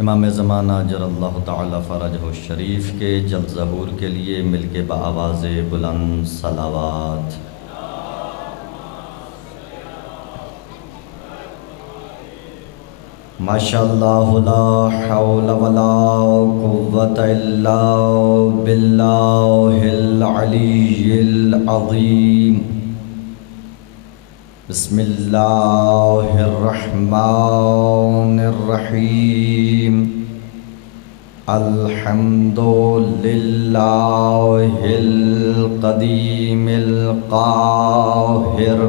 امام زمانہ جر اللہ تعالی فرجہ الشریف کے جلد ظہور کے لیے مل کے بآواز بلند صلوات۔ ماشاءاللہ لا حول ولا قوة الا باللہ العلی العظیم۔ بسم اللہ الرحمن الرحیم۔ الحمد للہ القدیم القاہر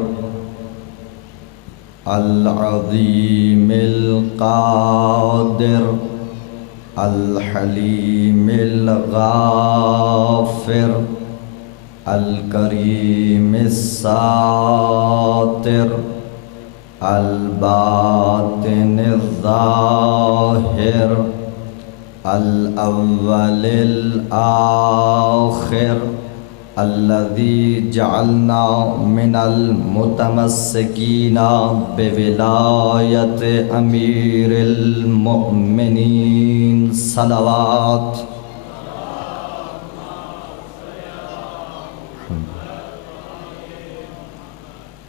العظیم القادر الحلیم الغافر الکریم الساتر الباطن الظاہر الاول الآخر الذي جعلنا من المتمسكين بولاية أمير المؤمنين صلوات۔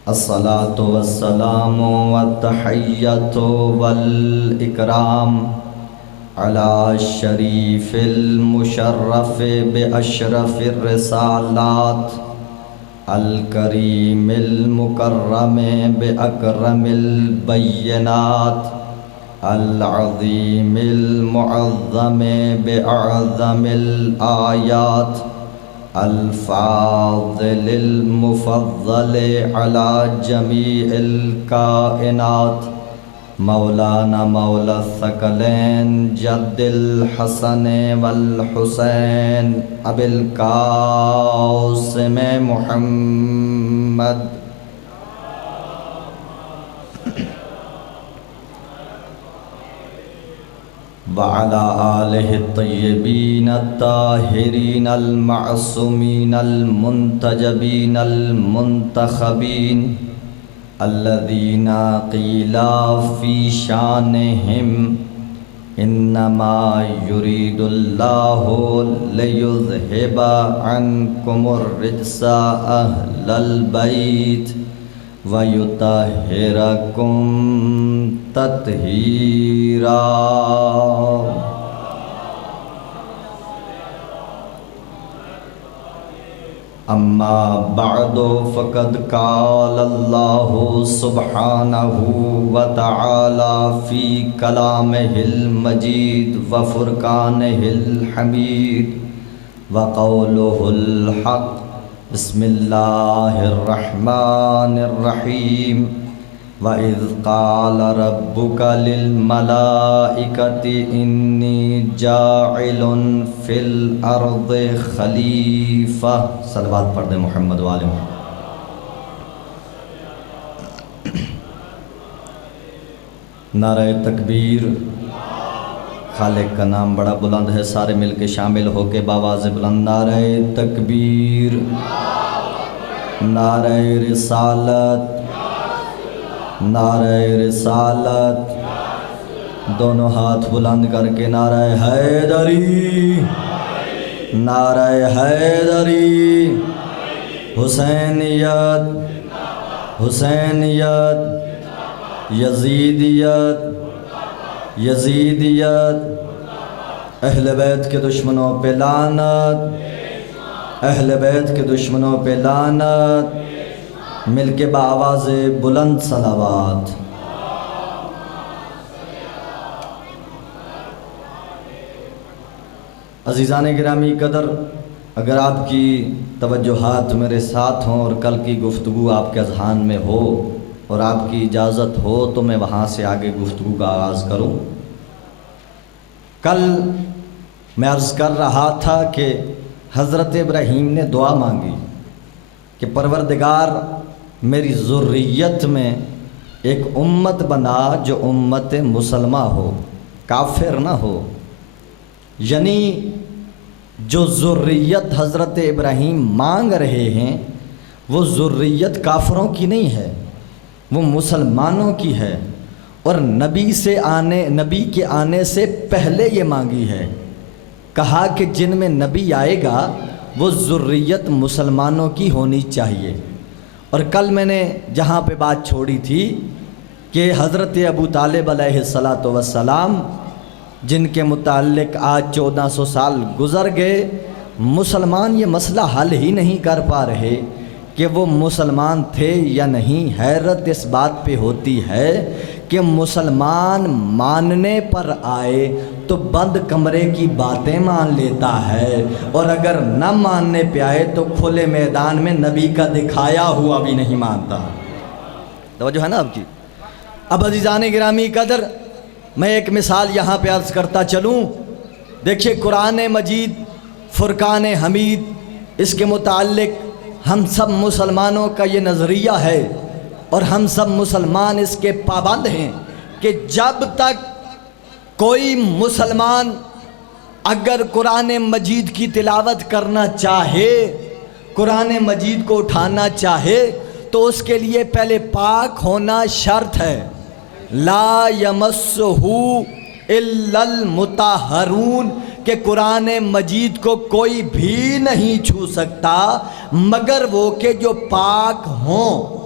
الصلاة والسلام والتحية والإكرام على الشريف المشرف بأشرف الرسالات الكريم المكرم بأكرم البينات العظيم المعظم بأعظم الآيات الفاضل المفضل على جميع الكائنات مولانا مولا الثقلین جد الحسن والحسین ابی القاسم محمد وعلى آلہ الطیبین الطاہرین المعصومین المنتجبین المنتخبین الذين قيل في شانهم إنما يريد الله ليذهب عنكم الرجس أهل البيت ويطهركم تطهيرا۔ اما بعد فقد قال الله سبحانه وتعالى في كلامه المجيد وفرقانه الحميد وقوله الحق بسم الله الرحمن الرحيم وَإِذْ قَالَ رَبُّكَ لِلْمَلَائِكَةِ إِنِّي جَاعِلٌ فِي الْأَرْضِ خَلِيفَةً۔ صلوات پڑھ دیں محمد والے محمد۔ نعرہ تکبیر۔ خالق کا نام بڑا بلند ہے، سارے مل کے شامل ہو کے باواز بلند نعرہ تکبیر، نعرہ رسالت، نعرہ رسالت، دونوں ہاتھ بلند کر کے نعرہ حیدری، نعرہ حیدری، حسینیت، حسینیت، یزیدیت، یزیدیت، اہل بیت کے دشمنوں پہ لعنت، اہل بیت کے دشمنوں پہ لعنت، مل کے بآواز بلند صلوات۔ عزیزان گرامی قدر، اگر آپ کی توجہات میرے ساتھ ہوں اور کل کی گفتگو آپ کے اذہان میں ہو اور آپ کی اجازت ہو تو میں وہاں سے آگے گفتگو کا آغاز کروں۔ کل میں عرض کر رہا تھا کہ حضرت ابراہیم نے دعا مانگی کہ پروردگار میری ذریت میں ایک امت بنا جو امت مسلمہ ہو، کافر نہ ہو۔ یعنی جو ذریت حضرت ابراہیم مانگ رہے ہیں وہ ذریت کافروں کی نہیں ہے، وہ مسلمانوں کی ہے، اور نبی کے آنے سے پہلے یہ مانگی ہے. کہا کہ جن میں نبی آئے گا وہ ذریت مسلمانوں کی ہونی چاہیے. اور کل میں نے جہاں پہ بات چھوڑی تھی کہ حضرت ابو طالب علیہ السلام جن کے متعلق آج 1400 سال گزر گئے، مسلمان یہ مسئلہ حل ہی نہیں کر پا رہے کہ وہ مسلمان تھے یا نہیں. حیرت اس بات پہ ہوتی ہے کہ مسلمان ماننے پر آئے تو بند کمرے کی باتیں مان لیتا ہے، اور اگر نہ ماننے پہ آئے تو کھلے میدان میں نبی کا دکھایا ہوا بھی نہیں مانتا. توجہ ہے نا آپ کی. اب عزیزان گرامی قدر، میں ایک مثال یہاں پہ عرض کرتا چلوں. دیکھیے قرآن مجید فرقان حمید، اس کے متعلق ہم سب مسلمانوں کا یہ نظریہ ہے اور ہم سب مسلمان اس کے پابند ہیں کہ جب تک کوئی مسلمان اگر قرآن مجید کی تلاوت کرنا چاہے، قرآن مجید کو اٹھانا چاہے، تو اس کے لیے پہلے پاک ہونا شرط ہے. لا یمسہ الا المطہرون، کہ قرآن مجید کو کوئی بھی نہیں چھو سکتا مگر وہ کہ جو پاک ہوں.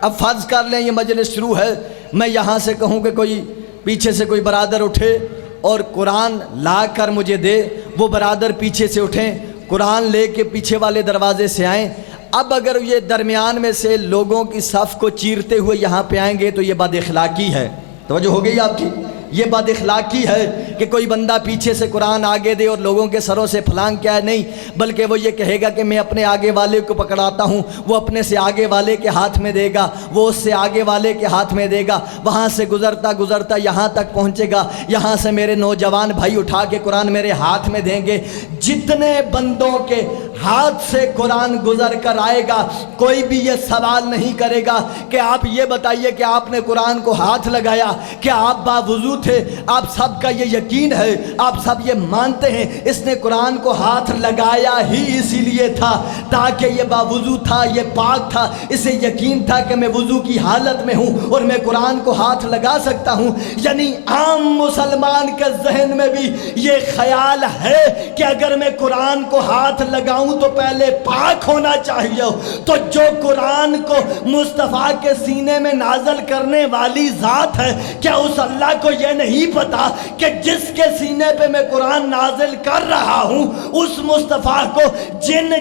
اب فرض کر لیں یہ مجلس شروع ہے، میں یہاں سے کہوں کہ کوئی پیچھے سے کوئی برادر اٹھے اور قرآن لا کر مجھے دے، وہ برادر پیچھے سے اٹھیں، قرآن لے کے پیچھے والے دروازے سے آئیں. اب اگر یہ درمیان میں سے لوگوں کی صف کو چیرتے ہوئے یہاں پہ آئیں گے تو یہ بد اخلاقی ہے. توجہ ہو گئی آپ کی؟ یہ بد اخلاقی ہے کہ کوئی بندہ پیچھے سے قرآن آگے دے اور لوگوں کے سروں سے پھلانگ کیا ہے. نہیں، بلکہ وہ یہ کہے گا کہ میں اپنے آگے والے کو پکڑاتا ہوں، وہ اپنے سے آگے والے کے ہاتھ میں دے گا، وہ اس سے آگے والے کے ہاتھ میں دے گا، وہاں سے گزرتا گزرتا یہاں تک پہنچے گا، یہاں سے میرے نوجوان بھائی اٹھا کے قرآن میرے ہاتھ میں دیں گے. جتنے بندوں کے ہاتھ سے قرآن گزر کر آئے گا کوئی بھی یہ سوال نہیں کرے گا کہ آپ یہ بتائیے کہ آپ نے قرآن کو ہاتھ لگایا، کہ آپ باوضو تھے. آپ سب کا یہ یقین ہے، آپ سب یہ مانتے ہیں اس نے قرآن کو ہاتھ لگایا ہی اسی لیے تھا تاکہ یہ باوضو تھا، یہ پاک تھا، اسے یقین تھا کہ میں وضو کی حالت میں ہوں اور میں قرآن کو ہاتھ لگا سکتا ہوں. یعنی عام مسلمان کے ذہن میں بھی یہ خیال ہے کہ اگر میں قرآن کو ہاتھ لگاؤں تو پہلے پاک ہونا چاہیے. تو جو قرآن کو مصطفیٰ کے سینے میں نازل کرنے والی ذات ہے، کیا اس اللہ کو یہ نہیں پتا کہ جس کے سینے پہ میں قرآن نازل کر رہا ہوں اس مصطفیٰ کو جن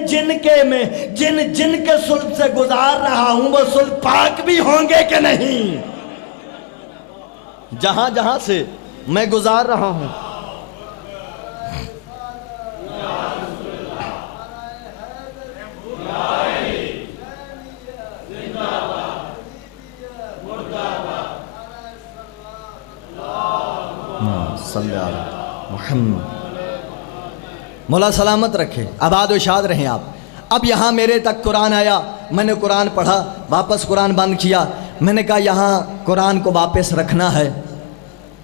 کے صلب سے گزار رہا ہوں وہ صلب پاک بھی ہوں گے کہ نہیں؟ جہاں جہاں سے میں گزار رہا ہوں. صلی اللہ محمد. مولا سلامت رکھے، آباد و شاد رہیں آپ. اب یہاں میرے تک قرآن آیا، میں نے قرآن پڑھا، واپس قرآن بند کیا. میں نے کہا یہاں قرآن کو واپس رکھنا ہے.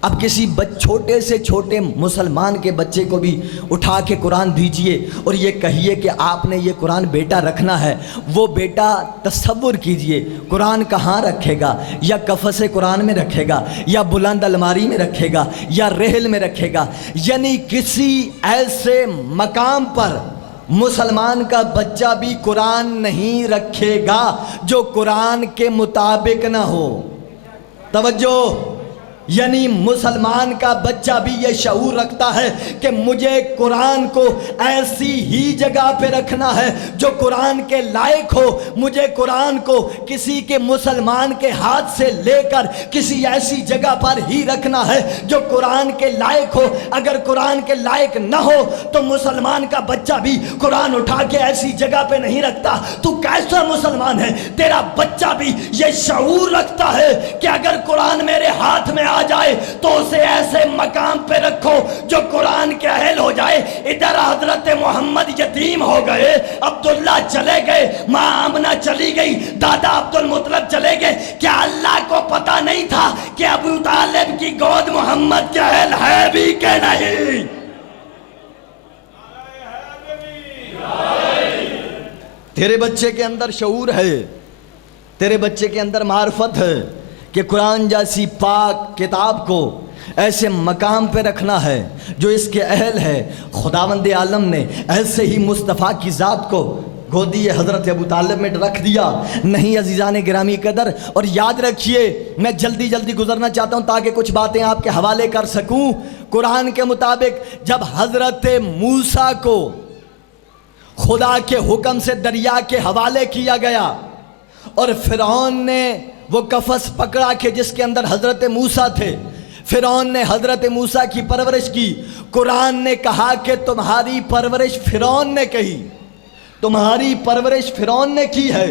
اب کسی چھوٹے سے چھوٹے مسلمان کے بچے کو بھی اٹھا کے قرآن دیجئے اور یہ کہیے کہ آپ نے یہ قرآن بیٹا رکھنا ہے. وہ بیٹا تصور کیجئے قرآن کہاں رکھے گا؟ یا قفس قرآن میں رکھے گا، یا بلند الماری میں رکھے گا، یا رحل میں رکھے گا. یعنی کسی ایسے مقام پر مسلمان کا بچہ بھی قرآن نہیں رکھے گا جو قرآن کے مطابق نہ ہو. توجہ، یعنی مسلمان کا بچہ بھی یہ شعور رکھتا ہے کہ مجھے قرآن کو ایسی ہی جگہ پہ رکھنا ہے جو قرآن کے لائق ہو. مجھے قرآن کو کسی کے مسلمان کے ہاتھ سے لے کر کسی ایسی جگہ پر ہی رکھنا ہے جو قرآن کے لائق ہو. اگر قرآن کے لائق نہ ہو تو مسلمان کا بچہ بھی قرآن اٹھا کے ایسی جگہ پہ نہیں رکھتا. تو کیسا مسلمان ہے؟ تیرا بچہ بھی یہ شعور رکھتا ہے کہ اگر قرآن میرے ہاتھ میں آ جائے تو اسے ایسے مقام پہ رکھو جو قرآن کے اہل ہو جائے. ادھر حضرت محمد یتیم ہو گئے، عبداللہ چلے گئے، ماں آمنہ چلی گئی، دادا عبد المطلب چلے گئے. کیا اللہ کو پتا نہیں تھا کہ ابو طالب کی گود محمد کے اہل ہے بھی کہ نہیں؟ تیرے بچے کے اندر شعور ہے، تیرے بچے کے اندر معرفت ہے کہ قرآن جیسی پاک کتاب کو ایسے مقام پہ رکھنا ہے جو اس کے اہل ہے۔ خداوند عالم نے ایسے ہی مصطفیٰ کی ذات کو گودی حضرت ابو طالب میں رکھ دیا۔ نہیں عزیزان گرامی قدر، اور یاد رکھیے میں جلدی گزرنا چاہتا ہوں تاکہ کچھ باتیں آپ کے حوالے کر سکوں۔ قرآن کے مطابق جب حضرت موسیٰ کو خدا کے حکم سے دریا کے حوالے کیا گیا اور فرعون نے وہ قفس پکڑا کہ جس کے اندر حضرت موسیٰ تھے، فرعون نے حضرت موسیٰ کی پرورش کی۔ قرآن نے کہا کہ تمہاری پرورش فرعون نے کہی، تمہاری پرورش فرعون نے کی ہے،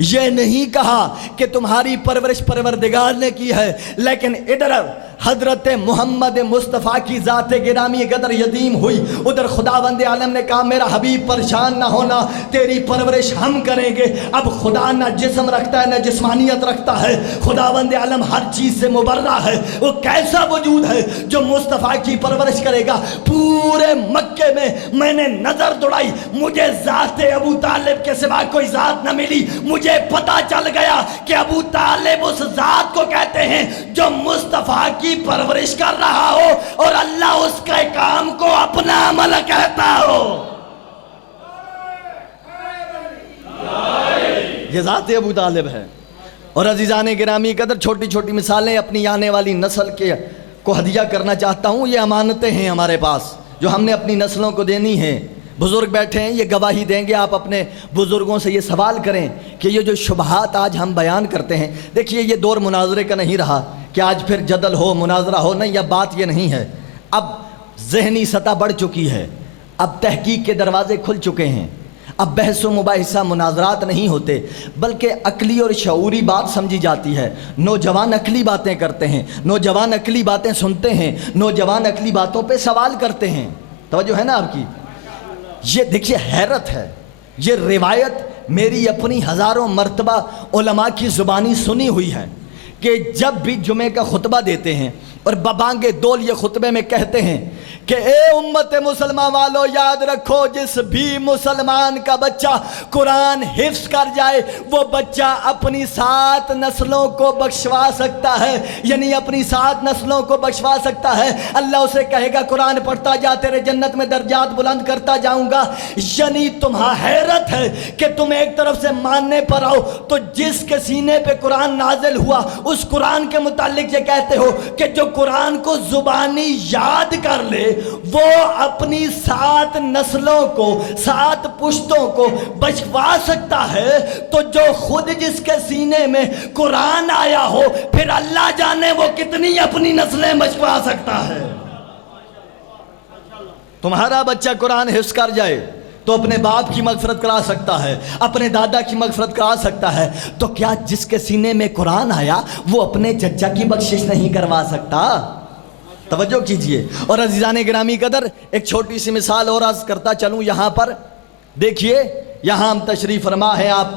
یہ نہیں کہا کہ تمہاری پرورش پروردگار نے کی ہے۔ لیکن ادھر حضرت محمد مصطفیٰ کی ذات گرامی قدر یتیم ہوئی، ادھر خداوند عالم نے کہا میرا حبیب پریشان نہ ہونا، تیری پرورش ہم کریں گے۔ اب خدا نہ جسم رکھتا ہے نہ جسمانیت رکھتا ہے، خداوند عالم ہر چیز سے مبرہ ہے۔ وہ کیسا وجود ہے جو مصطفیٰ کی پرورش کرے گا؟ پورے مکے میں نے نظر دوڑائی، مجھے ذات ابو طالب کے سوا کوئی ذات نہ ملی۔ مجھے پتا چل گیا کہ ابو طالب اس ذات کو کہتے ہیں جو مصطفیٰ کی پرورش کر رہا ہو اور اللہ اس کے کام کو اپنا عمل کہتا ہو۔ یہ ذات ابو طالب ہے۔ اور عزیزان گرامی قدر چھوٹی چھوٹی مثالیں اپنی آنے والی نسل کے کو ہدیہ کرنا چاہتا ہوں۔ یہ امانتیں ہیں ہمارے پاس جو ہم نے اپنی نسلوں کو دینی ہیں۔ بزرگ بیٹھے ہیں، یہ گواہی دیں گے۔ آپ اپنے بزرگوں سے یہ سوال کریں کہ یہ جو شبہات آج ہم بیان کرتے ہیں، دیکھیے یہ دور مناظرے کا نہیں رہا کہ آج پھر جدل ہو مناظرہ ہو، نہیں، یہ بات یہ نہیں ہے۔ اب ذہنی سطح بڑھ چکی ہے، اب تحقیق کے دروازے کھل چکے ہیں، اب بحث و مباحثہ مناظرات نہیں ہوتے بلکہ عقلی اور شعوری بات سمجھی جاتی ہے۔ نوجوان عقلی باتیں کرتے ہیں، نوجوان عقلی باتیں سنتے ہیں، نوجوان عقلی باتوں پہ سوال کرتے ہیں۔ توجہ ہے نا آپ کی؟ یہ دیکھیے حیرت ہے، یہ روایت میری اپنی ہزاروں مرتبہ علماء کی زبانی سنی ہوئی ہے کہ جب بھی جمعے کا خطبہ دیتے ہیں اور ببانگ دول یہ خطبے میں کہتے ہیں کہ اے امت مسلمان والو یاد رکھو، جس بھی مسلمان کا بچہ قرآن حفظ کر جائے وہ بچہ اپنی 7 نسلوں کو بخشوا سکتا ہے، یعنی اپنی 7 نسلوں کو بخشوا سکتا ہے۔ اللہ اسے کہے گا قرآن پڑھتا جا، تیرے جنت میں درجات بلند کرتا جاؤں گا۔ یعنی تمہاں حیرت ہے کہ تم ایک طرف سے ماننے پر آؤ تو جس کے سینے پہ قرآن نازل ہوا اس قرآن کے متعلق یہ کہتے ہو کہ جو قرآن کو زبانی یاد کر لے وہ اپنی 7 نسلوں کو 7 پشتوں کو بچوا سکتا ہے، تو جو خود جس کے سینے میں قرآن آیا ہو پھر اللہ جانے وہ کتنی اپنی نسلیں بچوا سکتا ہے۔ تمہارا بچہ قرآن حفظ کر جائے تو اپنے باپ کی مغفرت کرا سکتا ہے، اپنے دادا کی مغفرت کرا سکتا ہے، تو کیا جس کے سینے میں قرآن آیا وہ اپنے چچا کی بخشش نہیں کروا سکتا؟ توجہ کیجئے۔ اور عزیزان گرامی قدر ایک چھوٹی سی مثال اور عرض کرتا چلوں یہاں پر۔ دیکھیے یہاں ہم تشریف فرما ہے آپ،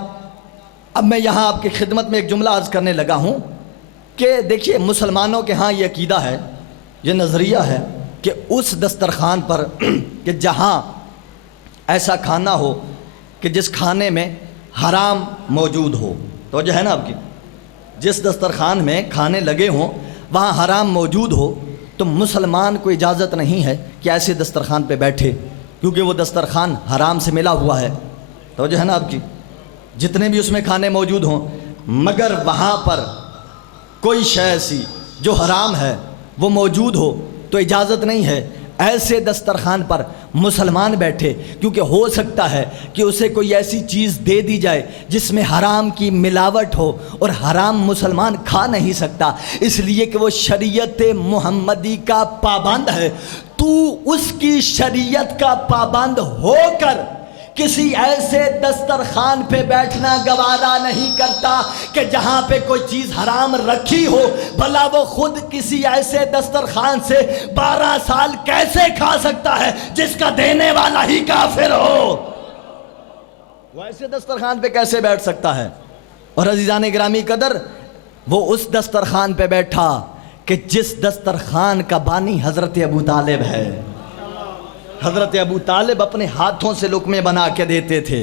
اب میں یہاں آپ کی خدمت میں ایک جملہ عرض کرنے لگا ہوں کہ دیکھیے مسلمانوں کے ہاں یہ عقیدہ ہے، یہ نظریہ ہے کہ اس دسترخوان پر کہ جہاں ایسا کھانا ہو کہ جس کھانے میں حرام موجود ہو، تو جو ہے نا آپ کی جس دسترخوان میں کھانے لگے ہوں وہاں حرام موجود ہو، تو مسلمان کو اجازت نہیں ہے کہ ایسے دسترخوان پہ بیٹھے، کیونکہ وہ دسترخوان حرام سے ملا ہوا ہے۔ تو جو ہے نا آپ کی جتنے بھی اس میں کھانے موجود ہوں، مگر وہاں پر کوئی شے ایسی جو حرام ہے وہ موجود ہو تو اجازت نہیں ہے ایسے دسترخوان پر مسلمان بیٹھے، کیونکہ ہو سکتا ہے کہ اسے کوئی ایسی چیز دے دی جائے جس میں حرام کی ملاوٹ ہو، اور حرام مسلمان کھا نہیں سکتا، اس لیے کہ وہ شریعت محمدی کا پابند ہے۔ تو اس کی شریعت کا پابند ہو کر کسی ایسے دسترخوان پہ بیٹھنا گوارا نہیں کرتا کہ جہاں پہ کوئی چیز حرام رکھی ہو، بھلا وہ خود کسی ایسے دسترخوان سے 12 سال کیسے کھا سکتا ہے جس کا دینے والا ہی کافر ہو؟ وہ ایسے دسترخوان پہ کیسے بیٹھ سکتا ہے؟ اور عزیزان گرامی قدر وہ اس دسترخوان پہ بیٹھا کہ جس دسترخوان کا بانی حضرت ابو طالب ہے۔ حضرت ابو طالب اپنے ہاتھوں سے لقمے بنا کے دیتے تھے۔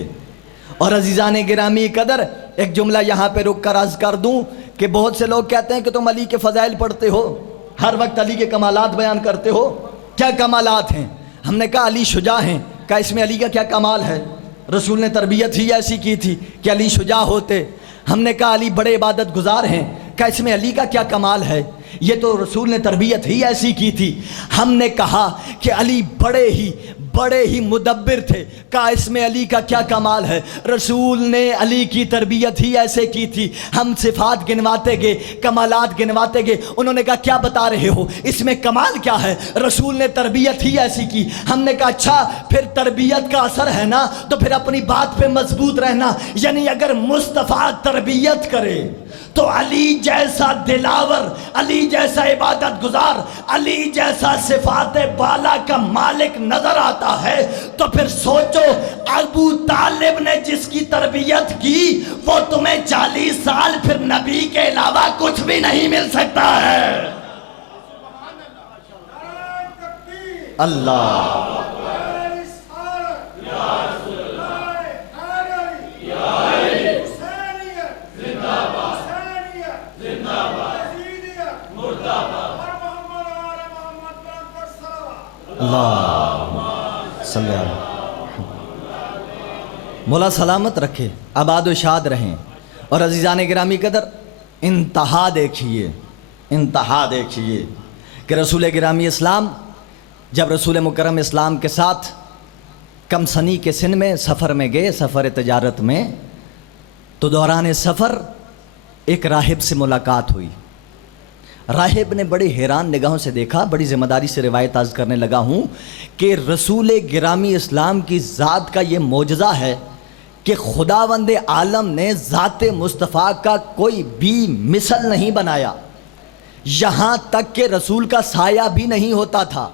اور عزیزان گرامی قدر ایک جملہ یہاں پہ رک کر عرض کر دوں کہ بہت سے لوگ کہتے ہیں کہ تم علی کے فضائل پڑھتے ہو، ہر وقت علی کے کمالات بیان کرتے ہو، کیا کمالات ہیں؟ ہم نے کہا علی شجاع ہیں، کہا اس میں علی کا کیا کمال ہے؟ رسول نے تربیت ہی ایسی کی تھی کہ علی شجاع ہوتے۔ ہم نے کہا علی بڑے عبادت گزار ہیں، کہا اس میں علی کا کیا کمال ہے؟ یہ تو رسول نے تربیت ہی ایسی کی تھی۔ ہم نے کہا کہ علی بڑے ہی مدبر تھے، کہا اس میں علی کا کیا کمال ہے؟ رسول نے علی کی تربیت ہی ایسے کی تھی۔ ہم صفات گنواتے گئے، کمالات گنواتے گئے، انہوں نے کہا کیا بتا رہے ہو، اس میں کمال کیا ہے؟ رسول نے تربیت ہی ایسی کی۔ ہم نے کہا اچھا پھر تربیت کا اثر ہے نا، تو پھر اپنی بات پہ مضبوط رہنا، یعنی اگر مصطفیٰ تربیت کرے تو علی جیسا دلاور، علی جیسا عبادت گزار، علی جیسا صفات بالا کا مالک نظر آتا ہے، تو پھر سوچو ابو طالب نے جس کی تربیت کی وہ تمہیں 40 سال پھر نبی کے علاوہ کچھ بھی نہیں مل سکتا ہے۔ اللہ اللہ صلی اللہ علیہ، مولا سلامت رکھے، آباد و شاد رہیں۔ اور عزیزان گرامی قدر، انتہا دیکھیے کہ رسول گرامی اسلام جب رسول مکرم اسلام کے ساتھ کم سنی کے سن میں سفر میں گئے، سفر تجارت میں، تو دوران سفر ایک راہب سے ملاقات ہوئی۔ راہب نے بڑے حیران نگاہوں سے دیکھا، بڑی ذمہ داری سے روایت عرض کرنے لگا ہوں کہ رسول گرامی اسلام کی ذات کا یہ معجزہ ہے کہ خداوند عالم نے ذات مصطفیٰ کا کوئی بھی مثل نہیں بنایا، یہاں تک کہ رسول کا سایہ بھی نہیں ہوتا تھا۔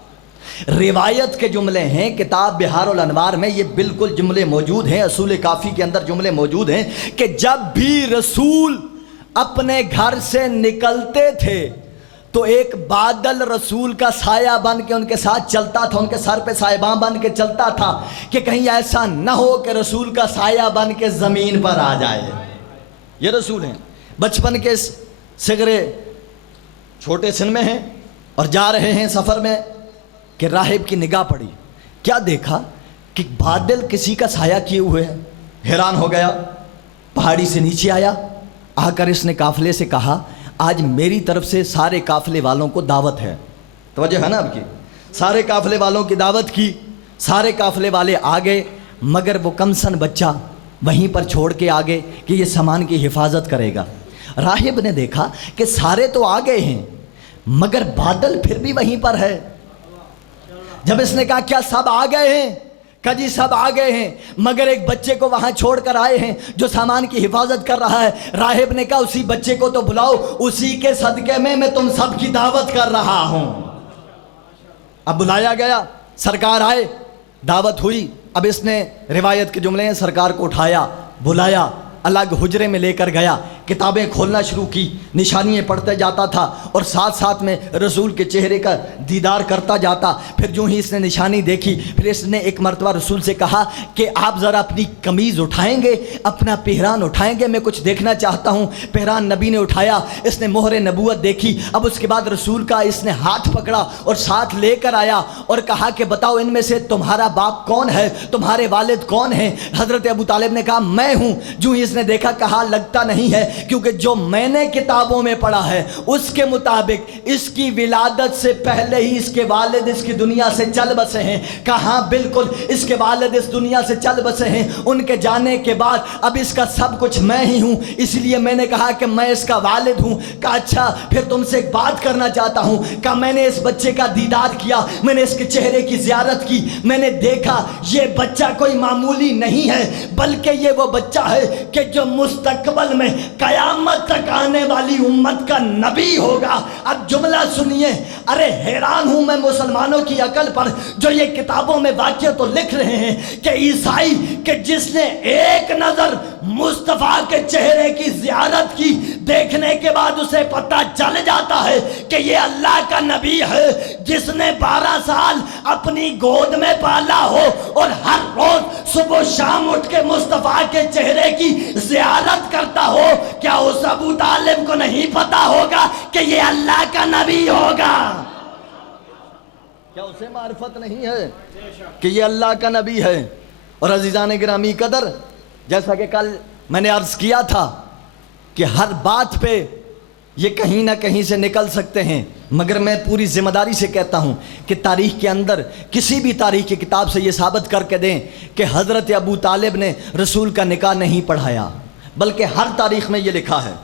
روایت کے جملے ہیں، کتاب بہار الانوار میں یہ بالکل جملے موجود ہیں، اصول کافی کے اندر جملے موجود ہیں کہ جب بھی رسول اپنے گھر سے نکلتے تھے تو ایک بادل رسول کا سایہ بن کے ان کے ساتھ چلتا تھا، ان کے سر پہ سائباں بن کے چلتا تھا کہ کہیں ایسا نہ ہو کہ رسول کا سایہ بن کے زمین پر آ جائے۔ یہ رسول ہیں، بچپن کے صغرے چھوٹے سن میں ہیں اور جا رہے ہیں سفر میں کہ راہب کی نگاہ پڑی، کیا دیکھا کہ بادل کسی کا سایہ کیے ہوئے ہیں، حیران ہو گیا، پہاڑی سے نیچے آیا، آ کر اس نے قافلے سے کہا آج میری طرف سے سارے قافلے والوں کو دعوت ہے۔ توجہ ہے نا آپ کی؟ سارے قافلے والوں کی دعوت کی، سارے قافلے والے آ گئے، مگر وہ کم سن بچہ وہیں پر چھوڑ کے آگے کہ یہ سامان کی حفاظت کرے گا۔ راہب نے دیکھا کہ سارے تو آ گئے ہیں مگر بادل پھر بھی وہیں پر ہے۔ جب اس نے کہا کیا سب آ گئے ہیں؟ کہا جی سب آ گئے ہیں مگر ایک بچے کو وہاں چھوڑ کر آئے ہیں جو سامان کی حفاظت کر رہا ہے۔ راہب نے کہا اسی بچے کو تو بلاؤ، اسی کے صدقے میں تم سب کی دعوت کر رہا ہوں۔ اب بلایا گیا، سرکار آئے، دعوت ہوئی۔ اب اس نے روایت کے جملے ہیں، سرکار کو اٹھایا، بلایا، الگ حجرے میں لے کر گیا، کتابیں کھولنا شروع کی، نشانیاں پڑھتے جاتا تھا اور ساتھ ساتھ میں رسول کے چہرے کا دیدار کرتا جاتا۔ پھر جو ہی اس نے نشانی دیکھی، پھر اس نے ایک مرتبہ رسول سے کہا کہ آپ ذرا اپنی قمیض اٹھائیں گے، اپنا پہران اٹھائیں گے، میں کچھ دیکھنا چاہتا ہوں۔ پہران نبی نے اٹھایا، اس نے مہر نبوت دیکھی۔ اب اس کے بعد رسول کا اس نے ہاتھ پکڑا اور ساتھ لے کر آیا اور کہا کہ بتاؤ ان میں سے تمہارا باپ کون ہے، تمہارے والد کون ہیں؟ حضرت ابو طالب نے کہا میں ہوں۔ جو ہی اس نے دیکھا کہا لگتا نہیں ہے، کیونکہ جو میں نے کتابوں میں پڑھا ہے اس کے مطابق اس کی ولادت سے پہلے ہی اس کے والد اس کی دنیا سے چل بسے ہیں۔ کہاں بالکل اس کے والد اس دنیا سے چل بسے ہیں، ان کے جانے کے بعد اب اس کا سب کچھ میں ہی ہوں، اس لیے میں نے کہا کہ میں اس کا والد ہوں۔ کہا اچھا پھر تم سے ایک بات کرنا چاہتا ہوں۔ کہا میں نے اس بچے کا دیدار کیا، میں نے اس کے چہرے کی زیارت کی، میں نے دیکھا یہ بچہ کوئی معمولی نہیں ہے بلکہ یہ وہ بچہ ہے کہ جو مستقبل میں قیامت تک آنے والی امت کا نبی ہوگا۔ اب جملہ سنیے، ارے حیران ہوں میں مسلمانوں کی عقل پر جو یہ کتابوں میں واقعہ تو لکھ رہے ہیں کہ عیسائی کہ جس نے ایک نظر مصطفیٰ کے چہرے کی زیارت کی، دیکھنے کے بعد اسے پتہ چل جاتا ہے کہ یہ اللہ کا نبی ہے، جس نے 12 سال اپنی گود میں پالا ہو اور ہر روز صبح و شام اٹھ کے مصطفیٰ کے چہرے کی زیارت کرتا ہو، کیا اس ابو طالب کو نہیں پتا ہوگا کہ یہ اللہ کا نبی ہوگا؟ کیا اسے معرفت نہیں ہے کہ یہ اللہ کا نبی ہے؟ اور عزیزان گرامی قدر، جیسا کہ کل میں نے عرض کیا تھا کہ ہر بات پہ یہ کہیں نہ کہیں سے نکل سکتے ہیں، مگر میں پوری ذمہ داری سے کہتا ہوں کہ تاریخ کے اندر کسی بھی تاریخ کی کتاب سے یہ ثابت کر کے دیں کہ حضرت ابو طالب نے رسول کا نکاح نہیں پڑھایا، بلکہ ہر تاریخ میں یہ لکھا ہے۔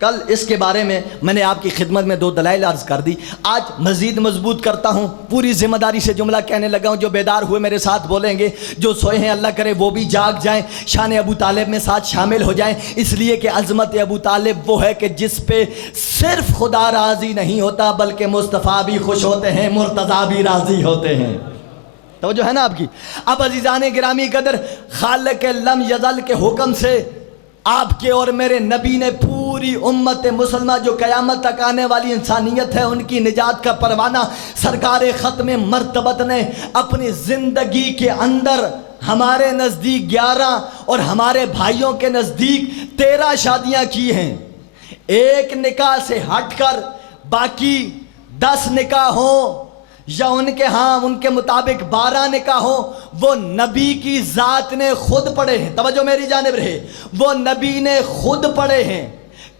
کل اس کے بارے میں نے آپ کی خدمت میں 2 دلائل عرض کر دی، آج مزید مضبوط کرتا ہوں، پوری ذمہ داری سے جملہ کہنے لگا ہوں۔ جو بیدار ہوئے میرے ساتھ بولیں گے، جو سوئے ہیں اللہ کرے وہ بھی جاگ جائیں، شان ابو طالب میں ساتھ شامل ہو جائیں، اس لیے کہ عظمت ابو طالب وہ ہے کہ جس پہ صرف خدا راضی نہیں ہوتا بلکہ مصطفیٰ بھی خوش ہوتے ہیں، مرتضیٰ بھی راضی ہوتے ہیں۔ توجہ ہے نا آپ کی؟ اب عزیزان گرامی قدر، خالق لم یزل کے حکم سے آپ کے اور میرے نبی نے پوری امت مسلمہ جو قیامت تک آنے والی انسانیت ہے ان کی نجات کا پروانہ سرکار ختم مرتبت نے اپنی زندگی کے اندر ہمارے نزدیک 11 اور ہمارے بھائیوں کے نزدیک 13 شادیاں کی ہیں۔ ایک نکاح سے ہٹ کر باقی 10 نکاح ہوں یا ان کے مطابق 12 نکاح ہوں، وہ نبی کی ذات نے خود پڑھے ہیں۔ توجہ میری جانب رہے، وہ نبی نے خود پڑھے ہیں۔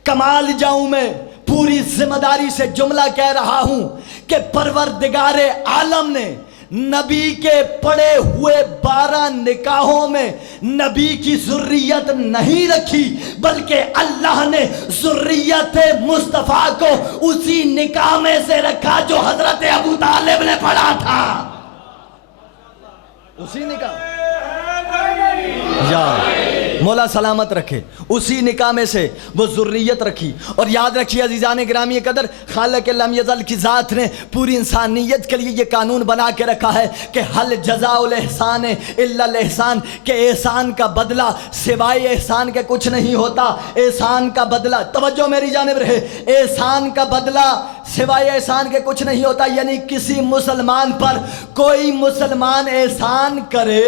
کمال جاؤں میں پوری ذمہ داری سے جملہ کہہ رہا ہوں کہ پروردگار عالم نے نبی کے پڑے ہوئے 12 نکاحوں میں نبی کی ذریت نہیں رکھی، بلکہ اللہ نے ذریت مصطفیٰ کو اسی نکاح میں سے رکھا جو حضرت ابو طالب نے پڑھا تھا۔ اسی نکاح، یا مولا سلامت رکھے، اسی نکاح میں سے وہ ذریت رکھی۔ اور یاد رکھیے عزیزان گرامی قدر، خالق لم یزل کی ذات نے پوری انسانیت کے لیے یہ قانون بنا کے رکھا ہے کہ حل جزاء الاحسان الا الاحسان، کہ احسان کا بدلہ سوائے احسان کے کچھ نہیں ہوتا۔ احسان کا بدلہ، توجہ میری جانب رہے، احسان کا بدلہ سوائے احسان کے کچھ نہیں ہوتا، یعنی کسی مسلمان پر کوئی مسلمان احسان کرے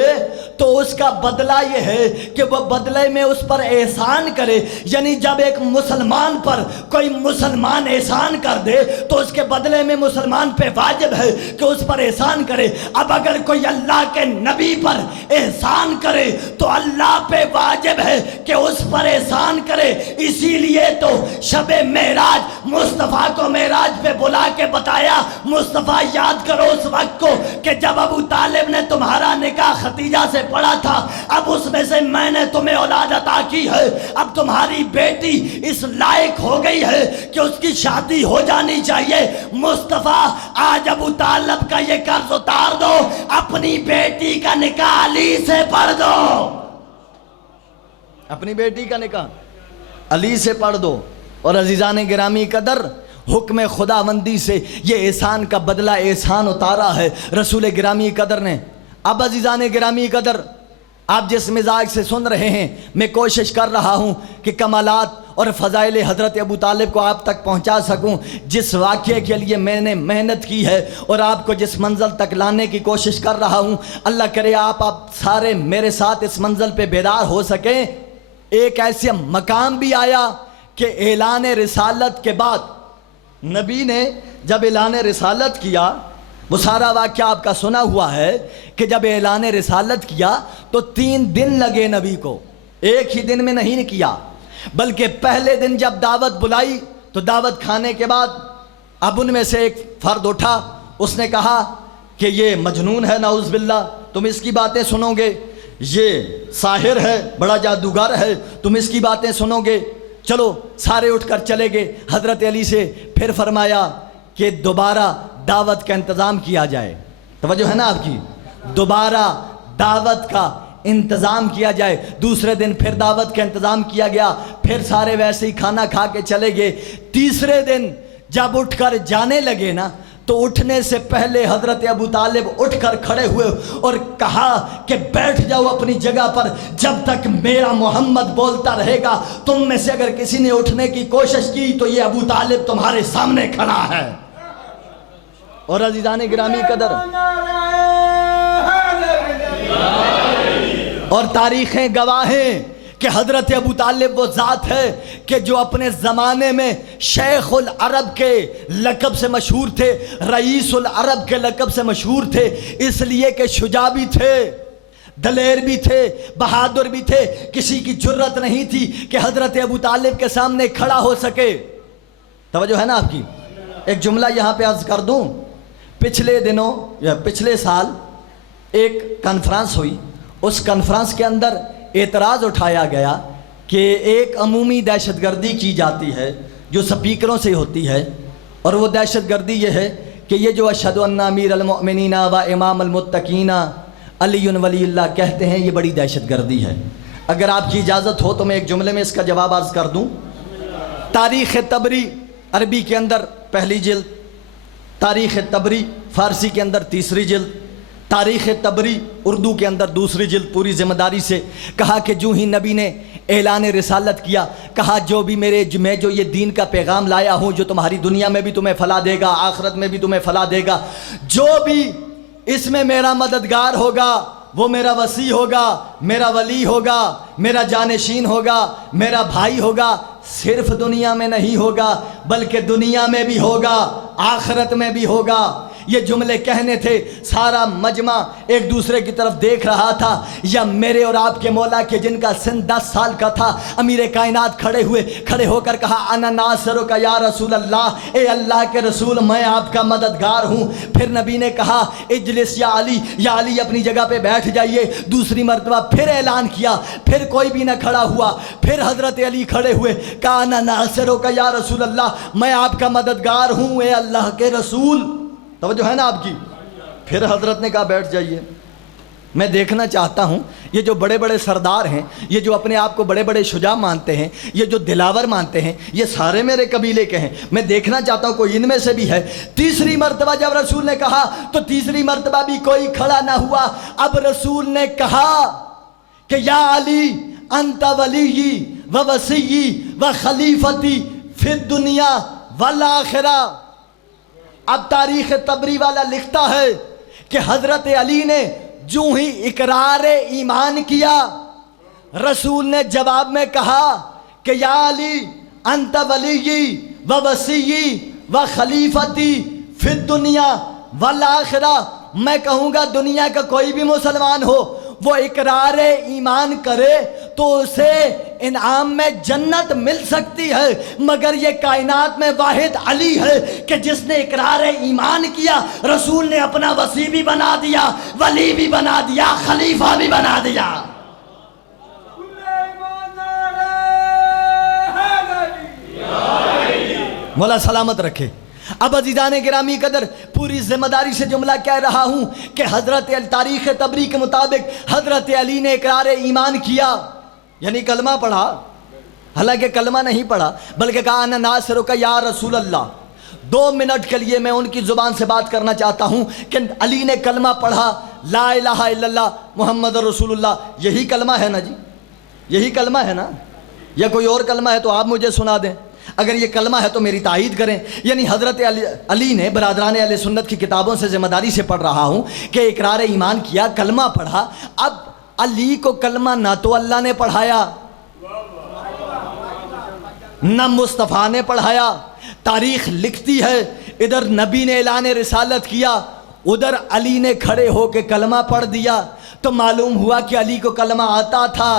تو اس کا بدلہ یہ ہے کہ وہ بدلے میں اس پر احسان کرے، یعنی جب ایک مسلمان پر کوئی مسلمان احسان کر دے تو اس کے بدلے میں مسلمان پہ واجب ہے کہ اس پر احسان کرے۔ اب اگر کوئی اللہ کے نبی پر احسان کرے تو اللہ پہ واجب ہے کہ اس پر احسان کرے۔ اسی لیے تو شب معراج مصطفیٰ کو معراج پہ بلا کے بتایا، مصطفیٰ یاد کرو اس وقت کو کہ جب ابو طالب نے تمہارا نکاح ختیجہ سے پڑھا تھا، اب اس میں سے میں نے تمہیں اولاد عطا کی ہے، اب تمہاری بیٹی اس لائق ہو گئی ہے کہ اس کی شادی ہو جانی چاہیے۔ مصطفیٰ آج ابو طالب کا یہ قرض اتار دو، اپنی بیٹی کا نکاح علی سے پڑھ دو، اپنی بیٹی کا نکاح علی سے پڑھ دو۔ اور عزیزان گرامی قدر، حکم خداوندی سے یہ احسان کا بدلہ احسان اتارا ہے رسول گرامی قدر نے۔ اب عزیزان گرامی قدر، آپ جس مزاج سے سن رہے ہیں، میں کوشش کر رہا ہوں کہ کمالات اور فضائل حضرت ابو طالب کو آپ تک پہنچا سکوں۔ جس واقعے کے لیے میں نے محنت کی ہے اور آپ کو جس منزل تک لانے کی کوشش کر رہا ہوں، اللہ کرے آپ سارے میرے ساتھ اس منزل پہ بیدار ہو سکیں۔ ایک ایسا مقام بھی آیا کہ اعلان رسالت کے بعد نبی نے جب اعلان رسالت کیا، وہ سارا واقعہ آپ کا سنا ہوا ہے کہ جب اعلان رسالت کیا تو 3 دن لگے نبی کو، ایک ہی دن میں نہیں کیا، بلکہ پہلے دن جب دعوت بلائی تو دعوت کھانے کے بعد اب ان میں سے ایک فرد اٹھا، اس نے کہا کہ یہ مجنون ہے، نعوذ باللہ، تم اس کی باتیں سنو گے، یہ ساحر ہے، بڑا جادوگر ہے، تم اس کی باتیں سنو گے، چلو سارے اٹھ کر چلے گئے حضرت علی سے۔ پھر فرمایا کہ دوبارہ دعوت کا انتظام کیا جائے، توجہ ہے نا آپ کی، دوبارہ دعوت کا انتظام کیا جائے۔ دوسرے دن پھر دعوت کا انتظام کیا گیا، پھر سارے ویسے ہی کھانا کھا کے چلے گئے۔ تیسرے دن جب اٹھ کر جانے لگے نا تو اٹھنے سے پہلے حضرت ابو طالب اٹھ کر کھڑے ہوئے اور کہا کہ بیٹھ جاؤ اپنی جگہ پر، جب تک میرا محمد بولتا رہے گا تم میں سے اگر کسی نے اٹھنے کی کوشش کی تو یہ ابو طالب تمہارے سامنے کھڑا ہے۔ اور عزیزان گرامی قدر، اور تاریخیں گواہ ہیں کہ حضرت ابو طالب وہ ذات ہے کہ جو اپنے زمانے میں شیخ العرب کے لقب سے مشہور تھے، رئیس العرب کے لقب سے مشہور تھے، اس لیے کہ شجاع بھی تھے، دلیر بھی تھے، بہادر بھی تھے۔ کسی کی جرت نہیں تھی کہ حضرت ابو طالب کے سامنے کھڑا ہو سکے۔ توجہ ہے نا آپ کی؟ ایک جملہ یہاں پہ عرض کر دوں، پچھلے دنوں یا پچھلے سال ایک کانفرنس ہوئی، اس کانفرنس کے اندر اعتراض اٹھایا گیا کہ ایک عمومی دہشت گردی کی جاتی ہے جو سپیکروں سے ہوتی ہے، اور وہ دہشت گردی یہ ہے کہ یہ جو اشہد ان امیر المؤمنین و امام المتقین علی ولی اللہ کہتے ہیں، یہ بڑی دہشت گردی ہے۔ اگر آپ کی اجازت ہو تو میں ایک جملے میں اس کا جواب عرض کر دوں۔ تاریخ طبری عربی کے اندر پہلی جلد، تاریخ طبری فارسی کے اندر تیسری جلد، تاریخ طبری اردو کے اندر دوسری جلد، پوری ذمہ داری سے کہا کہ جو ہی نبی نے اعلان رسالت کیا، کہا جو بھی میں جو یہ دین کا پیغام لایا ہوں جو تمہاری دنیا میں بھی تمہیں فلاح دے گا، آخرت میں بھی تمہیں فلاح دے گا، جو بھی اس میں میرا مددگار ہوگا وہ میرا وصی ہوگا، میرا ولی ہوگا، میرا جانشین ہوگا، میرا بھائی ہوگا۔ صرف دنیا میں نہیں ہوگا بلکہ دنیا میں بھی ہوگا، آخرت میں بھی ہوگا۔ یہ جملے کہنے تھے، سارا مجمع ایک دوسرے کی طرف دیکھ رہا تھا، یا میرے اور آپ کے مولا کے جن کا سن 10 سال کا تھا، امیر کائنات کھڑے ہو کر کہا انا ناصرک یا رسول اللہ، اے اللہ کے رسول میں آپ کا مددگار ہوں۔ پھر نبی نے کہا اجلس یا علی اپنی جگہ پہ بیٹھ جائیے۔ دوسری مرتبہ پھر اعلان کیا، پھر کوئی بھی نہ کھڑا ہوا، پھر حضرت علی کھڑے ہوئے، کہا انا ناصرک یا رسول اللہ، میں آپ کا مددگار ہوں اے اللہ کے رسول۔ توجہ ہے نا آپ کی؟ پھر حضرت نے کہا بیٹھ جائیے۔ میں دیکھنا چاہتا ہوں یہ جو بڑے بڑے سردار ہیں، یہ جو اپنے آپ کو بڑے بڑے شجاع مانتے ہیں، یہ جو دلاور مانتے ہیں، یہ سارے میرے قبیلے کے ہیں۔ میں دیکھنا چاہتا ہوں کوئی ان میں سے بھی ہے۔ تیسری مرتبہ جب رسول نے کہا تو تیسری مرتبہ بھی کوئی کھڑا نہ ہوا۔ اب رسول نے کہا کہ یا علی انت ولی و وصی و خلیفتی فی الدنیا والآخرہ۔ اب تاریخ طبری والا لکھتا ہے کہ حضرت علی نے جو ہی اقرار ایمان کیا، رسول نے جواب میں کہا کہ یا علی انت ولی و وصی و خلیفتی فی الدنیا والآخرہ۔ میں کہوں گا دنیا کا کوئی بھی مسلمان ہو وہ اقرار ایمان کرے تو اسے انعام میں جنت مل سکتی ہے، مگر یہ کائنات میں واحد علی ہے کہ جس نے اقرار ایمان کیا، رسول نے اپنا وصی بھی بنا دیا، ولی بھی بنا دیا، خلیفہ بھی بنا دیا۔ مولا سلامت رکھے۔ اب عزیزان گرامی قدر، پوری ذمہ داری سے جملہ کہہ رہا ہوں کہ حضرت تاریخ طبری کے مطابق حضرت علی نے اقرار ایمان کیا، یعنی کلمہ پڑھا، حالانکہ کلمہ نہیں پڑھا بلکہ کہا انا ناصرک یا رسول اللہ۔ 2 منٹ کے لیے میں ان کی زبان سے بات کرنا چاہتا ہوں کہ علی نے کلمہ پڑھا، لا الہ الا اللہ محمد رسول اللہ، یہی کلمہ ہے نا جی؟ یہی کلمہ ہے نا؟ یا کوئی اور کلمہ ہے تو آپ مجھے سنا دیں۔ اگر یہ کلمہ ہے تو میری تائید کریں۔ یعنی حضرت علی نے برادران اہل سنت کی کتابوں سے ذمہ داری سے پڑھ رہا ہوں کہ اقرار ایمان کیا، کلمہ پڑھا۔ اب علی کو کلمہ نہ تو اللہ نے پڑھایا نہ مصطفیٰ نے پڑھایا۔ تاریخ لکھتی ہے ادھر نبی نے اعلان رسالت کیا، ادھر علی نے کھڑے ہو کے کلمہ پڑھ دیا، تو معلوم ہوا کہ علی کو کلمہ آتا تھا،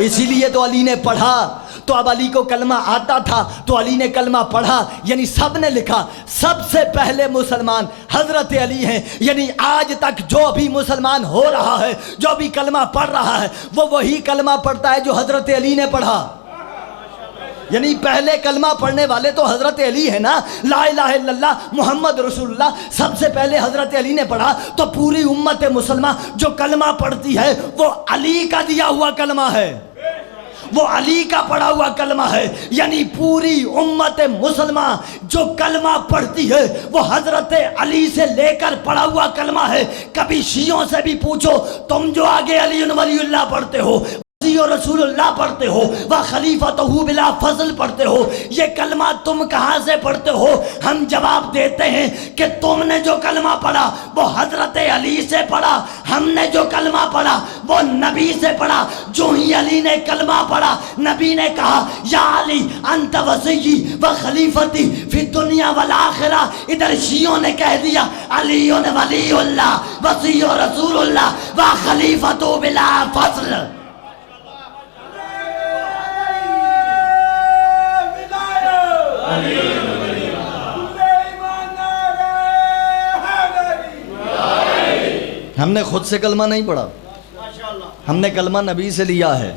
اسی لیے تو علی نے پڑھا۔ تو اب علی کو کلمہ آتا تھا تو علی نے کلمہ پڑھا، یعنی سب نے لکھا سب سے پہلے مسلمان حضرت علی ہیں۔ یعنی آج تک جو بھی مسلمان ہو رہا ہے، جو بھی کلمہ پڑھ رہا ہے، وہ وہی کلمہ پڑھتا ہے جو حضرت علی نے پڑھا۔ یعنی پہلے کلمہ پڑھنے والے تو حضرت علی ہے نا، لا الہ الا اللہ محمد رسول اللہ سب سے پہلے حضرت علی نے پڑھا، تو پوری امت مسلمہ جو کلمہ پڑھتی ہے وہ علی کا دیا ہوا کلمہ ہے، وہ علی کا پڑھا ہوا کلمہ ہے، یعنی پوری امت مسلمہ جو کلمہ پڑھتی ہے وہ حضرت علی سے لے کر پڑھا ہوا کلمہ ہے۔ کبھی شیعوں سے بھی پوچھو، تم جو آگے علی ولی اللہ پڑھتے ہو، اور رسول اللہ پڑھتے ہو، وخلیفۃہ بلا فضل پڑھتے ہو، یہ کلمہ تم کہاں سے پڑھتے ہو؟ ہم جواب دیتے ہیں کہ تم نے جو کلمہ پڑھا وہ حضرت علی سے پڑھا، ہم نے جو کلمہ پڑھا وہ نبی سے پڑھا۔ جو ہی علی نے کلمہ پڑھا نبی نے کہا یا علی انت وصی و خلیفتی فی الدنیا والآخرہ۔ ادھر شیعوں نے کہہ دیا علی ولی اللہ وصی رسول اللہ و خلیفۃ بلا فضل۔ ہم نے خود سے کلمہ نہیں پڑھا، ہم نے کلمہ نبی سے لیا ہے،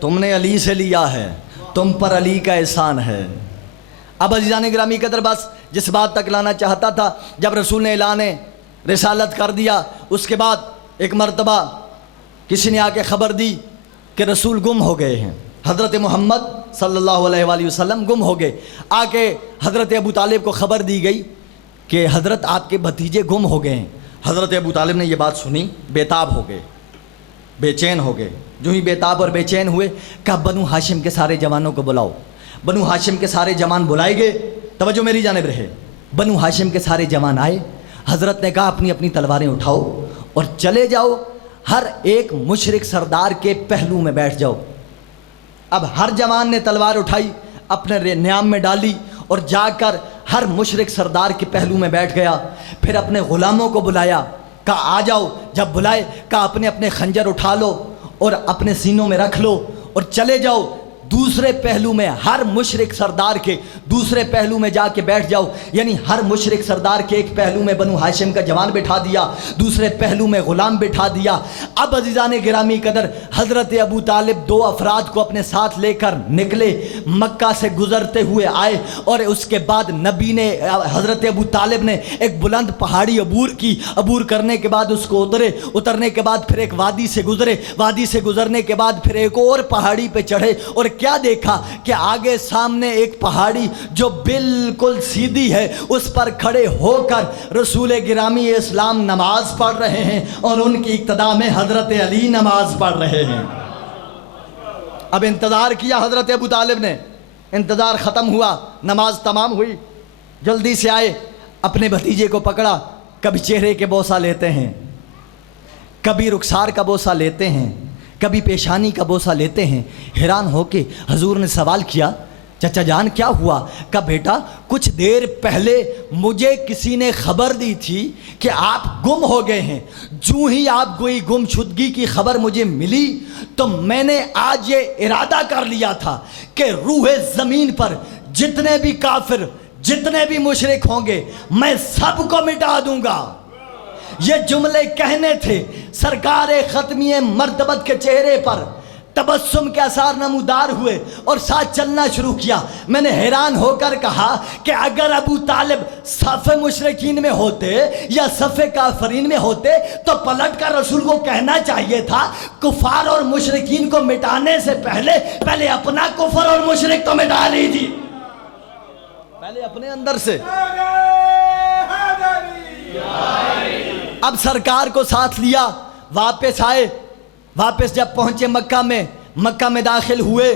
تم نے علی سے لیا ہے، تم پر علی کا احسان ہے۔ اب عزیزان گرامی قدر بس جس بات تک لانا چاہتا تھا، جب رسول نے اعلان رسالت کر دیا اس کے بعد ایک مرتبہ کسی نے آ کے خبر دی کہ رسول گم ہو گئے ہیں، حضرت محمد صلی اللہ علیہ وآلہ وسلم گم ہو گئے۔ آ کے حضرت ابو طالب کو خبر دی گئی کہ حضرت آپ کے بھتیجے گم ہو گئے ہیں۔ حضرت ابو طالب نے یہ بات سنی، بےتاب ہو گئے، بے چین ہو گئے۔ جو ہی بےتاب اور بے چین ہوئے کہا بنو ہاشم کے سارے جوانوں کو بلاؤ۔ بنو ہاشم کے سارے جوان بلائے گئے، توجہ میری جانب رہے۔ بنو ہاشم کے سارے جوان آئے، حضرت نے کہا اپنی اپنی تلواریں اٹھاؤ اور چلے جاؤ، ہر ایک مشرک سردار کے پہلو میں بیٹھ جاؤ۔ اب ہر جوان نے تلوار اٹھائی، اپنے نیام میں ڈالی اور جا کر ہر مشرک سردار کے پہلو میں بیٹھ گیا۔ پھر اپنے غلاموں کو بلایا، کہا آ جاؤ۔ جب بلائے کہا اپنے اپنے خنجر اٹھا لو اور اپنے سینوں میں رکھ لو اور چلے جاؤ دوسرے پہلو میں، ہر مشرک سردار کے دوسرے پہلو میں جا کے بیٹھ جاؤ۔ یعنی ہر مشرک سردار کے ایک پہلو میں بنو ہاشم کا جوان بٹھا دیا، دوسرے پہلو میں غلام بٹھا دیا۔ اب عزیزان گرامی قدر حضرت ابو طالب دو افراد کو اپنے ساتھ لے کر نکلے، مکہ سے گزرتے ہوئے آئے اور اس کے بعد نبی نے حضرت ابو طالب نے ایک بلند پہاڑی عبور کی، عبور کرنے کے بعد اس کو اترنے کے بعد پھر ایک وادی سے گزرے، وادی سے گزرنے کے بعد پھر ایک اور پہاڑی پہ چڑھے اور کیا دیکھا کہ آگے سامنے ایک پہاڑی جو بالکل سیدھی ہے، اس پر کھڑے ہو کر رسول گرامی اسلام نماز پڑھ رہے ہیں اور ان کی اقتداء میں حضرت علی نماز پڑھ رہے ہیں۔ اب انتظار کیا حضرت ابو طالب نے، انتظار ختم ہوا، نماز تمام ہوئی، جلدی سے آئے، اپنے بھتیجے کو پکڑا۔ کبھی چہرے کے بوسہ لیتے ہیں، کبھی رخسار کا بوسہ لیتے ہیں، کبھی پیشانی کا بوسہ لیتے ہیں۔ حیران ہو کے حضور نے سوال کیا چچا جان کیا ہوا؟ کہا بیٹا کچھ دیر پہلے مجھے کسی نے خبر دی تھی کہ آپ گم ہو گئے ہیں، جو ہی آپ کوئی گم شدگی کی خبر مجھے ملی تو میں نے آج یہ ارادہ کر لیا تھا کہ روح زمین پر جتنے بھی کافر جتنے بھی مشرک ہوں گے میں سب کو مٹا دوں گا۔ یہ جملے کہنے تھے، سرکار ختمیہ مرتبت کے چہرے پر تبسم کے آثار نمودار ہوئے اور ساتھ چلنا شروع کیا۔ میں نے حیران ہو کر کہا کہ اگر ابو طالب صف مشرکین میں ہوتے یا صف کافرین میں ہوتے تو پلٹ کر رسول کو کہنا چاہیے تھا کفار اور مشرکین کو مٹانے سے پہلے اپنا کفر اور مشرک تو مٹا لیجیے، پہلے اپنے اندر سے۔ اب سرکار کو ساتھ لیا، واپس آئے، واپس جب پہنچے مکہ میں داخل ہوئے،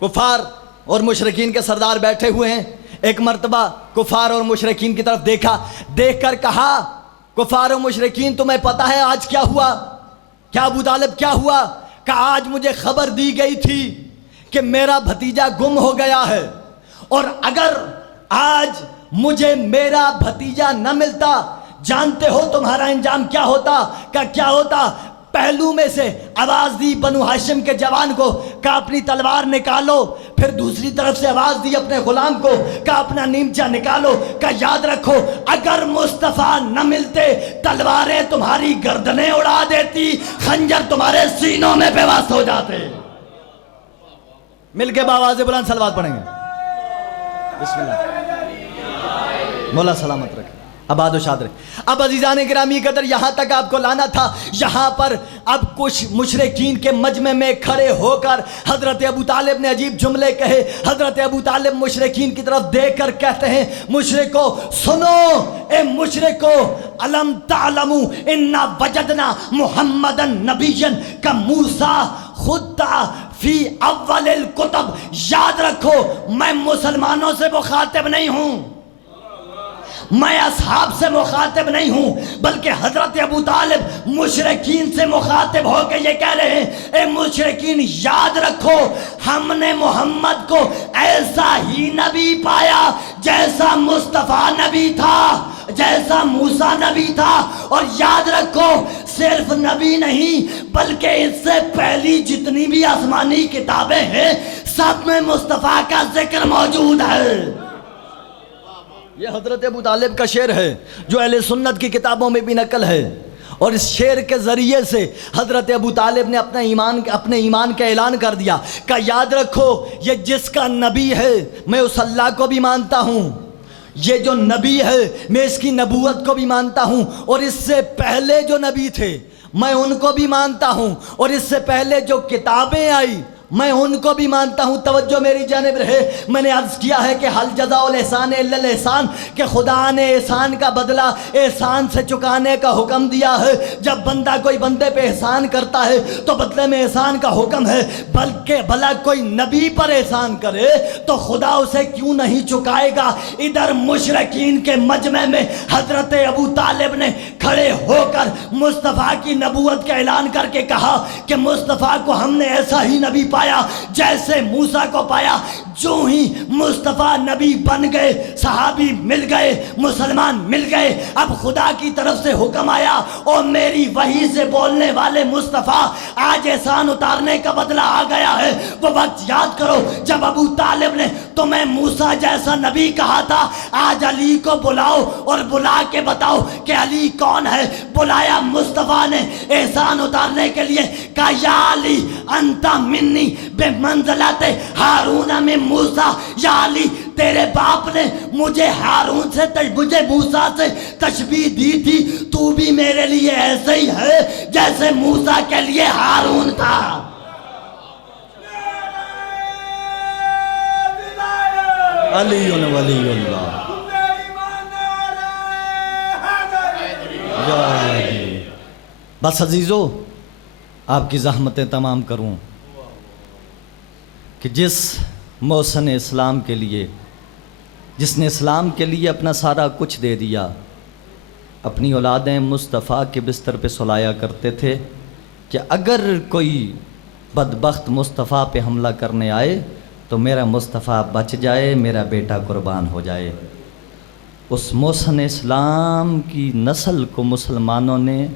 کفار اور مشرکین کے سردار بیٹھے ہوئے ہیں۔ ایک مرتبہ کفار اور مشرکین کی طرف دیکھا، دیکھ کر کہا کفار اور مشرکین تمہیں پتہ ہے آج کیا ہوا؟ کیا ابو طالب کیا ہوا؟ کہ آج مجھے خبر دی گئی تھی کہ میرا بھتیجا گم ہو گیا ہے، اور اگر آج مجھے میرا بھتیجا نہ ملتا جانتے ہو تمہارا انجام کیا ہوتا؟ کیا ہوتا؟ پہلو میں سے آواز دی بنو ہاشم کے جوان کو، کہا اپنی تلوار نکالو، پھر دوسری طرف سے آواز دی اپنے غلام کو، کہا اپنا نیمچا نکالو، کہا یاد رکھو اگر مصطفیٰ نہ ملتے تلواریں تمہاری گردنیں اڑا دیتی، خنجر تمہارے سینوں میں پیوست ہو جاتے۔ مل کے باواز بلند صلوات پڑھیں گے. بسم اللہ. مولا سلامت رکھے، آباد و شاد رہے. اب عزیزان گرامی قدر یہاں تک آپ کو لانا تھا. یہاں پر اب کچھ مشرکین کے مجمع میں کھڑے ہو کر حضرت ابو طالب نے عجیب جملے کہے. حضرت ابو طالب مشرکین کی طرف دیکھ کر کہتے ہیں مشرکو سنو، اے مشرکو الم تعلمو انا وجدنا محمدن نبیًا کموسیٰ خطہ فی اول الکتب. یاد رکھو میں مسلمانوں سے مخاطب نہیں ہوں، میں اصحاب سے مخاطب نہیں ہوں، بلکہ حضرت ابو طالب مشرکین سے مخاطب ہو کے یہ کہہ رہے ہیں اے مشرکین یاد رکھو ہم نے محمد کو ایسا ہی نبی پایا جیسا مصطفیٰ نبی تھا، جیسا موسیٰ نبی تھا. اور یاد رکھو صرف نبی نہیں بلکہ اس سے پہلی جتنی بھی آسمانی کتابیں ہیں سب میں مصطفیٰ کا ذکر موجود ہے. یہ حضرت ابو طالب کا شعر ہے جو اہل سنت کی کتابوں میں بھی نقل ہے. اور اس شعر کے ذریعے سے حضرت ابو طالب نے اپنے ایمان کا اعلان کر دیا کہ یاد رکھو یہ جس کا نبی ہے میں اس اللہ کو بھی مانتا ہوں، یہ جو نبی ہے میں اس کی نبوت کو بھی مانتا ہوں، اور اس سے پہلے جو نبی تھے میں ان کو بھی مانتا ہوں، اور اس سے پہلے جو کتابیں آئی میں ان کو بھی مانتا ہوں. توجہ میری جانب رہے. میں نے عرض کیا ہے کہ حل جزاء الاحسان الا الاحسان، کہ خدا نے احسان کا بدلہ احسان سے چکانے کا حکم دیا ہے. جب بندہ کوئی بندے پہ احسان کرتا ہے تو بدلے میں احسان کا حکم ہے، بلکہ بھلا کوئی نبی پر احسان کرے تو خدا اسے کیوں نہیں چکائے گا. ادھر مشرکین کے مجمع میں حضرت ابو طالب نے کھڑے ہو کر مصطفیٰ کی نبوت کا اعلان کر کے کہا کہ مصطفیٰ کو ہم نے ایسا ہی نبی پایا جیسے موسیٰ کو پایا. جو ہی مصطفیٰ نبی بن گئے، صحابی مل گئے، مسلمان مل گئے، اب خدا کی طرف سے حکم آیا اور میری وحی سے بولنے والے مصطفیٰ آج احسان اتارنے کا بدلہ آ گیا ہے. وہ وقت یاد کرو جب ابو طالب نے تمہیں موسیٰ جیسا نبی کہا تھا. آج علی کو بلاؤ اور بلا کے بتاؤ کہ علی کون ہے. بلایا مصطفیٰ نے احسان اتارنے کے لیے، کہا یا علی انت منی بے منزلت ہارون من موسیٰ. یا علی تیرے باپ نے مجھے ہارون سے مجھے موسیٰ سے تشبیہ دی تھی، تو بھی میرے لیے ایسے ہی ہے جیسے موسیٰ کے لیے ہارون تھا. علی ولی اللہ. بس عزیزو آپ کی زحمتیں تمام کروں کہ جس محسن اسلام کے لیے، جس نے اسلام کے لیے اپنا سارا کچھ دے دیا، اپنی اولادیں مصطفیٰ کے بستر پہ سلایا کرتے تھے کہ اگر کوئی بدبخت مصطفیٰ پہ حملہ کرنے آئے تو میرا مصطفیٰ بچ جائے، میرا بیٹا قربان ہو جائے. اس محسن اسلام کی نسل کو مسلمانوں نے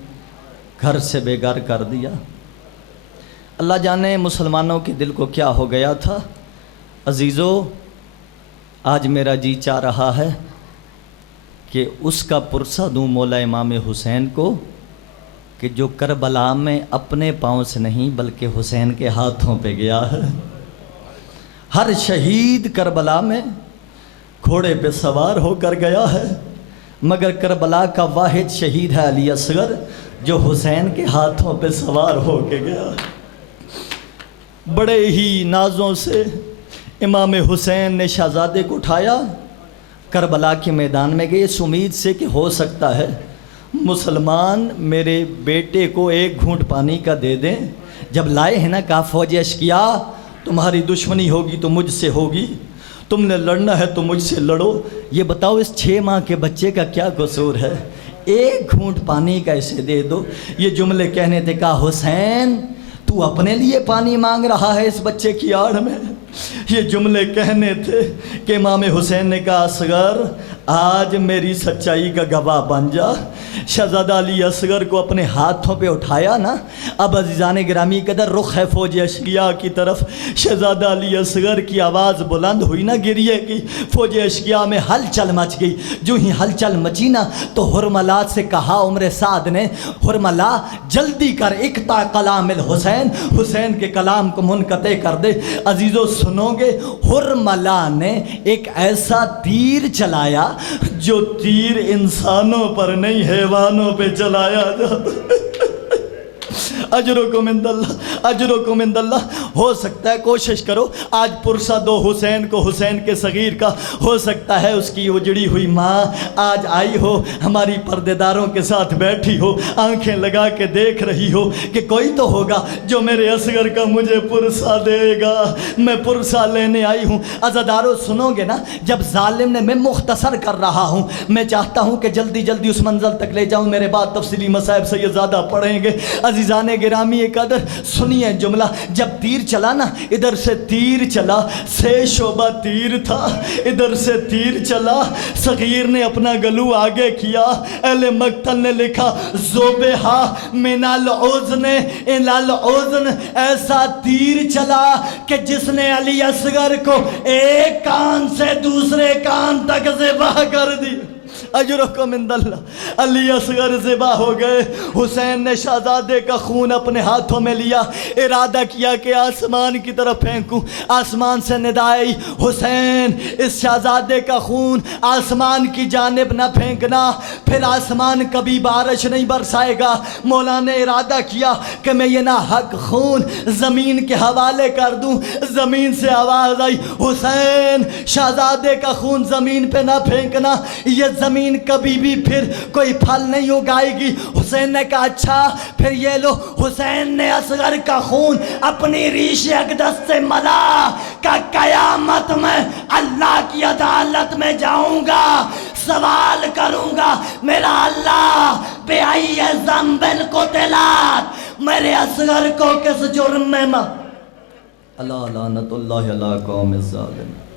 گھر سے بے گھر کر دیا. اللہ جانے مسلمانوں کے دل کو کیا ہو گیا تھا. عزیزو آج میرا جی چاہ رہا ہے کہ اس کا پرسہ دوں مولا امام حسین کو کہ جو کربلا میں اپنے پاؤں سے نہیں بلکہ حسین کے ہاتھوں پہ گیا ہے. ہر شہید کربلا میں گھوڑے پہ سوار ہو کر گیا ہے، مگر کربلا کا واحد شہید ہے علی اصغر جو حسین کے ہاتھوں پہ سوار ہو کے گیا. بڑے ہی نازوں سے امام حسین نے شہزادے کو اٹھایا، کربلا کے میدان میں گئے اس امید سے کہ ہو سکتا ہے مسلمان میرے بیٹے کو ایک گھونٹ پانی کا دے دیں. جب لائے ہیں نا کہا فوج اشکیا تمہاری دشمنی ہوگی تو مجھ سے ہوگی، تم نے لڑنا ہے تو مجھ سے لڑو. یہ بتاؤ اس 6 ماہ کے بچے کا کیا قصور ہے؟ ایک گھونٹ پانی کا اسے دے دو. یہ جملے کہنے تھے، کہا حسین تو اپنے لیے پانی مانگ رہا ہے اس بچے کی آڑ میں. یہ جملے کہنے تھے کہ امام حسین نے کہا اصغر آج میری سچائی کا گواہ بن جا. شہزادہ علی اصغر کو اپنے ہاتھوں پہ اٹھایا نا. اب عزیزان گرامی قدر رخ ہے فوج اشقیاء کی طرف. شہزادہ علی اصغر کی آواز بلند ہوئی نا گریے کی. فوج اشقیاء میں ہلچل مچ گئی. جو ہی ہلچل مچی نا تو حرملہ سے کہا عمر سعد نے، حرملہ جلدی کر اقطع کلام الحسین، حسین کے کلام کو منقطع کر دے. عزیزو سنو گے حرملہ نے ایک ایسا تیر چلایا جو تیر انسانوں پر نہیں حیوانوں پہ چلایا جاتا۔ اجرکم عند اللہ، اجرکم عند اللہ۔ ہو سکتا ہے کوشش کرو آج پرسہ دو حسین کو، حسین کے صغیر کا، ہو سکتا ہے اس کی اجڑی ہوئی ماں آج آئی ہو، ہماری پردے داروں کے ساتھ بیٹھی ہو، آنکھیں لگا کے دیکھ رہی ہو کہ کوئی تو ہوگا جو میرے اصغر کا مجھے پرسہ دے گا، میں پرسہ لینے آئی ہوں۔ عزادارو سنو گے نا، جب ظالم نے، میں مختصر کر رہا ہوں، میں چاہتا ہوں کہ جلدی جلدی اس منزل تک لے جاؤں، میرے بعد تفصیلی مصائب سیدزادہ پڑھیں گے۔ عزیزان گرامی قدر سنیے جملہ، جب تیر چلا نا، ادھر سے تیر چلا، سے شعبہ تیر تھا، ادھر سے تیر چلا، صغیر نے اپنا گلو آگے کیا، اہل مقتل نے لکھا ذبحہ من العذن الی العذن، ایسا تیر چلا کہ جس نے علی اصغر کو ایک کان سے دوسرے کان تک ذبح کر دی۔ اجرکم عند اللہ۔ علی اصغر ذبح ہو گئے، حسین نے شہزادے کا خون اپنے ہاتھوں میں لیا، ارادہ کیا کہ آسمان کی طرف پھینکوں، آسمان سے ندا آئی حسین اس شہزادے کا خون آسمان کی جانب نہ پھینکنا، پھر آسمان کبھی بارش نہیں برسائے گا۔ مولا نے ارادہ کیا کہ میں یہ ناحق خون زمین کے حوالے کر دوں، زمین سے آواز آئی حسین شہزادے کا خون زمین پہ نہ پھینکنا، یہ زمین کبھی بھی پھر کوئی پھل نہیں اگائے گی۔ حسین نے کہا اچھا پھر یہ لو۔ حسین نے اصغر کا خون اپنی ریش اقدس سے ملا کہ قیامت میں اللہ کی عدالت میں جاؤں گا، سوال کروں گا میرا اللہ بِأَيِّ ذَنبٍ قُتِلَتْ، میرے اصغر کو کس جرم میں اللہ لعنت اللہ علی قوم الظالمین۔